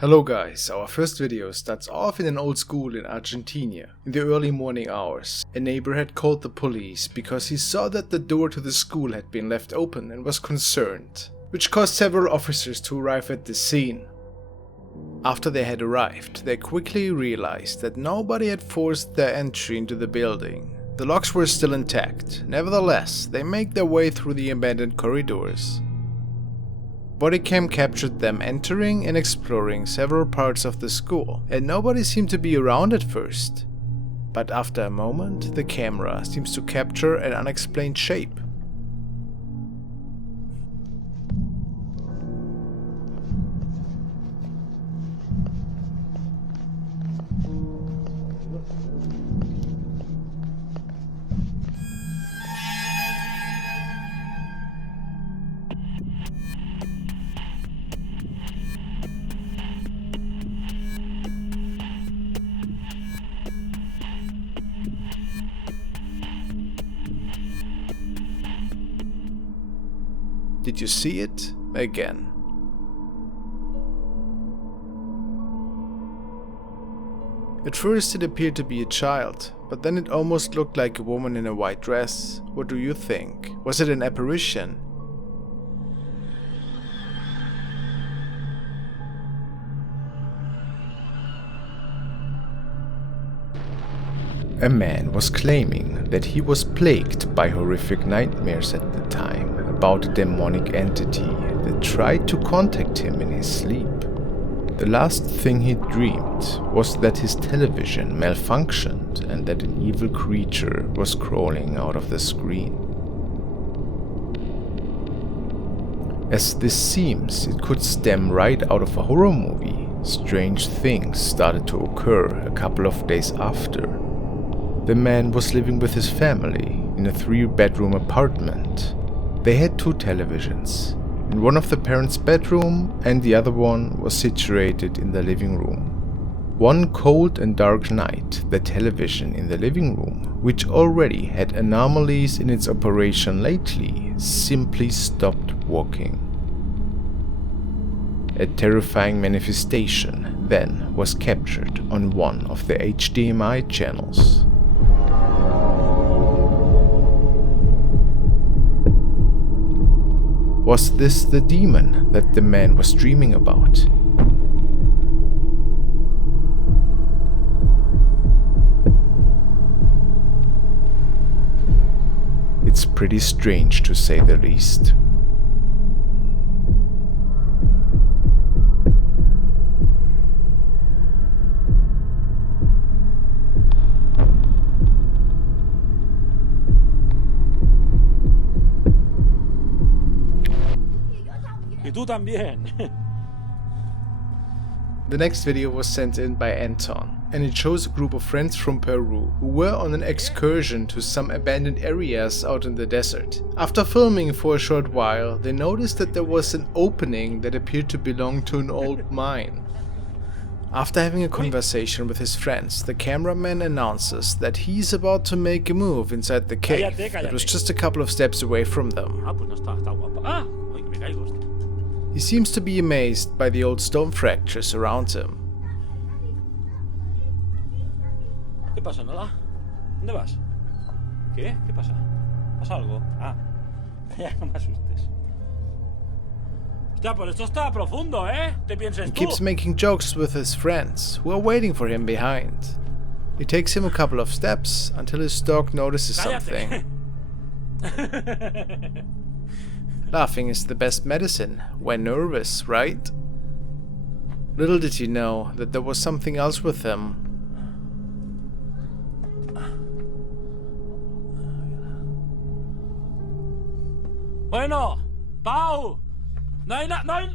Hello guys, our first video starts off in an old school in Argentina. In the early morning hours, a neighbor had called the police because he saw that the door to the school had been left open and was concerned, which caused several officers to arrive at the scene. After they had arrived, they quickly realized that nobody had forced their entry into the building. The locks were still intact. Nevertheless, they make their way through the abandoned corridors. Bodycam captured them entering and exploring several parts of the school, and nobody seemed to be around at first. But after a moment, the camera seems to capture an unexplained shape. Did you see it? Again. At first it appeared to be a child, but then it almost looked like a woman in a white dress. What do you think? Was it an apparition? A man was claiming that he was plagued by horrific nightmares at the time about a demonic entity that tried to contact him in his sleep. The last thing he dreamed was that his television malfunctioned and that an evil creature was crawling out of the screen. As this seems, it could stem right out of a horror movie. Strange things started to occur a couple of days after. The man was living with his family in a 3-bedroom apartment. They had 2 televisions, in one of the parents' bedroom and the other one was situated in the living room. One cold and dark night, the television in the living room, which already had anomalies in its operation lately, simply stopped working. A terrifying manifestation then was captured on one of the HDMI channels. Was this the demon that the man was dreaming about? It's pretty strange to say the least. Tú también. The next video was sent in by Anton, and it shows a group of friends from Peru who were on an excursion to some abandoned areas out in the desert. After filming for a short while, they noticed that there was an opening that appeared to belong to an old mine. After having a conversation with his friends, the cameraman announces that he's about to make a move inside the cave that was just a couple of steps away from them. He seems to be amazed by the old stone fractures around him. ¿Qué pasa, Nola? ¿Dónde vas? ¿Qué? ¿Qué pasa? ¿Pasa algo? Ah, ya no me asustes. Hostia, pero esto está profundo, ¿eh? ¿Te piensas He tú? keeps making jokes with his friends, who are waiting for him behind. It takes him a couple of steps until his dog notices something. Laughing is the best medicine when nervous, right? Little did he know that there was something else with him. Bueno, Pau. No hay nada. No hay.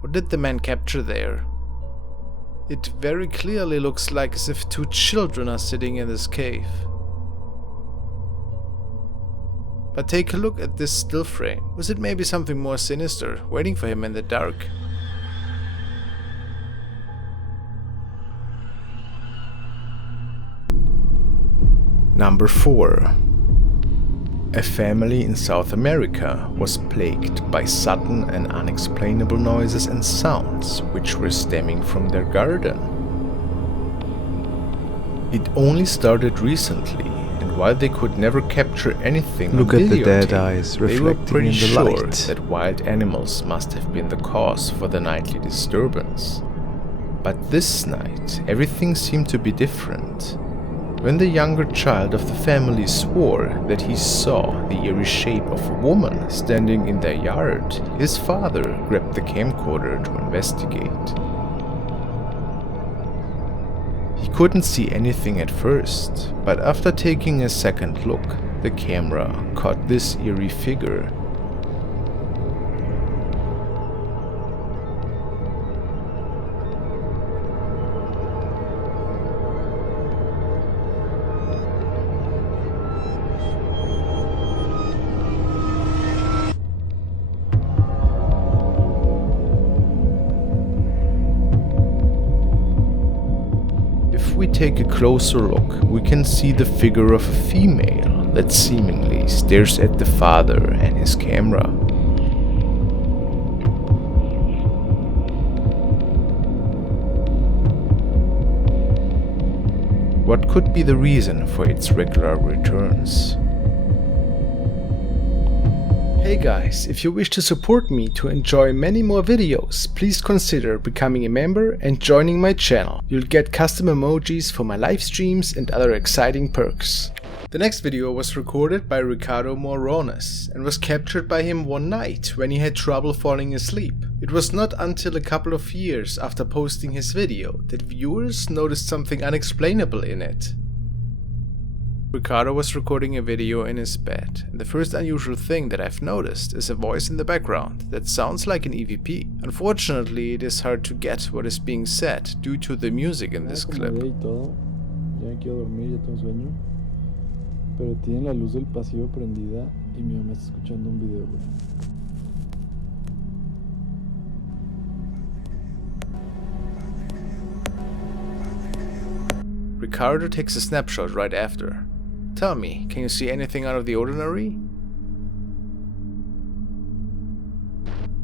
What did the man capture there? It very clearly looks like as if 2 children are sitting in this cave. But take a look at this still frame. Was it maybe something more sinister waiting for him in the dark? Number 4. A family in South America was plagued by sudden and unexplainable noises and sounds which were stemming from their garden. It only started recently, and while they could never capture anything on Look at the videotape, dead eyes they were reflecting pretty in the sure light. that wild animals must have been the cause for the nightly disturbance. But this night, everything seemed to be different. When the younger child of the family swore that he saw the eerie shape of a woman standing in their yard, his father grabbed the camcorder to investigate. He couldn't see anything at first, but after taking a second look, the camera caught this eerie figure. If we take a closer look, we can see the figure of a female that seemingly stares at the father and his camera. What could be the reason for its regular returns? Hey guys, if you wish to support me to enjoy many more videos, please consider becoming a member and joining my channel. You'll get custom emojis for my live streams and other exciting perks. The next video was recorded by Ricardo Morones and was captured by him one night when he had trouble falling asleep. It was not until a couple of years after posting his video that viewers noticed something unexplainable in it. Ricardo was recording a video in his bed, and the first unusual thing that I've noticed is a voice in the background that sounds like an EVP. Unfortunately, it is hard to get what is being said due to the music in this clip. Ya me quiero dormir, ya tengo sueño. Pero tienen la luz del pasillo prendida y mi mamá está escuchando un video, güey. Ricardo takes a snapshot right after. Tell me, can you see anything out of the ordinary?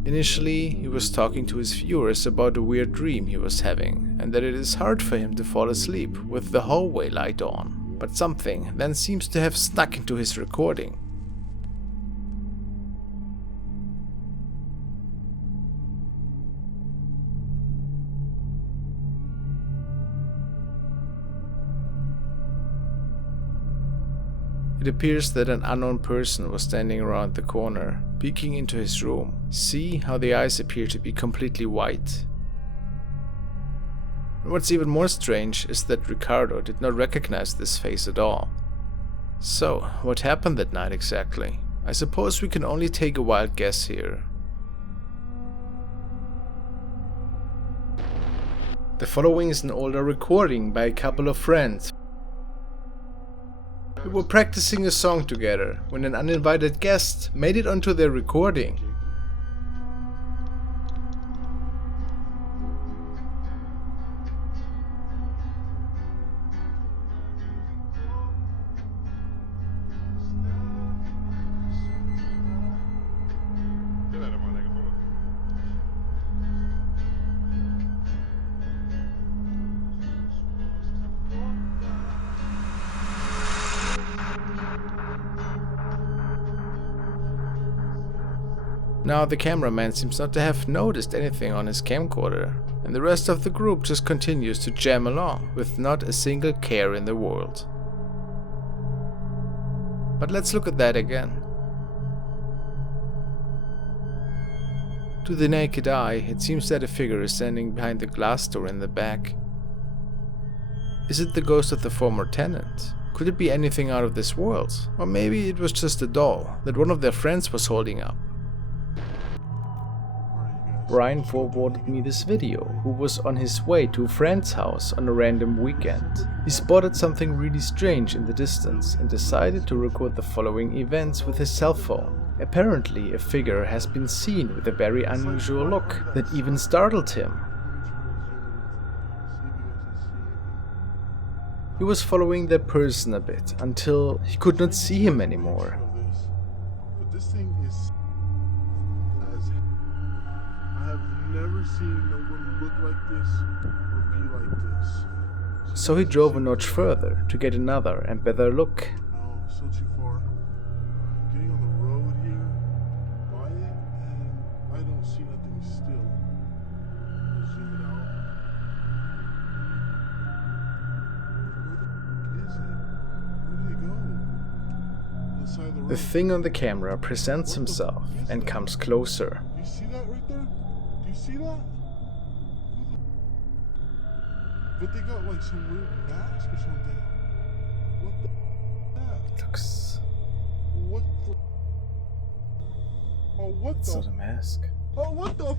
Initially, he was talking to his viewers about a weird dream he was having, and that it is hard for him to fall asleep with the hallway light on. But something then seems to have snuck into his recording. It appears that an unknown person was standing around the corner, peeking into his room. See how the eyes appear to be completely white. And what's even more strange is that Ricardo did not recognize this face at all. So, what happened that night exactly? I suppose we can only take a wild guess here. The following is an older recording by a couple of friends. We were practicing a song together when an uninvited guest made it onto their recording. Now the cameraman seems not to have noticed anything on his camcorder, and the rest of the group just continues to jam along with not a single care in the world. But let's look at that again. To the naked eye, it seems that a figure is standing behind the glass door in the back. Is it the ghost of the former tenant? Could it be anything out of this world? Or maybe it was just a doll that one of their friends was holding up. Brian forwarded me this video, who was on his way to a friend's house on a random weekend. He spotted something really strange in the distance and decided to record the following events with his cell phone. Apparently, a figure has been seen with a very unusual look that even startled him. He was following that person a bit until he could not see him anymore. But this thing is as I have never seen no one look like this or be like this. So he drove a notch further to get another and better look. No, still too far. I'm getting on the road here by it, and I don't see nothing still. I'll zoom it out. Where the is it? Where did it go? On the side of the road. The thing on the camera presents himself and comes closer. Do you see that right there? Do you see that? But they got like some weird mask or something. What the that? Looks... What the? Oh, what It's the? not a mask. Oh, what the?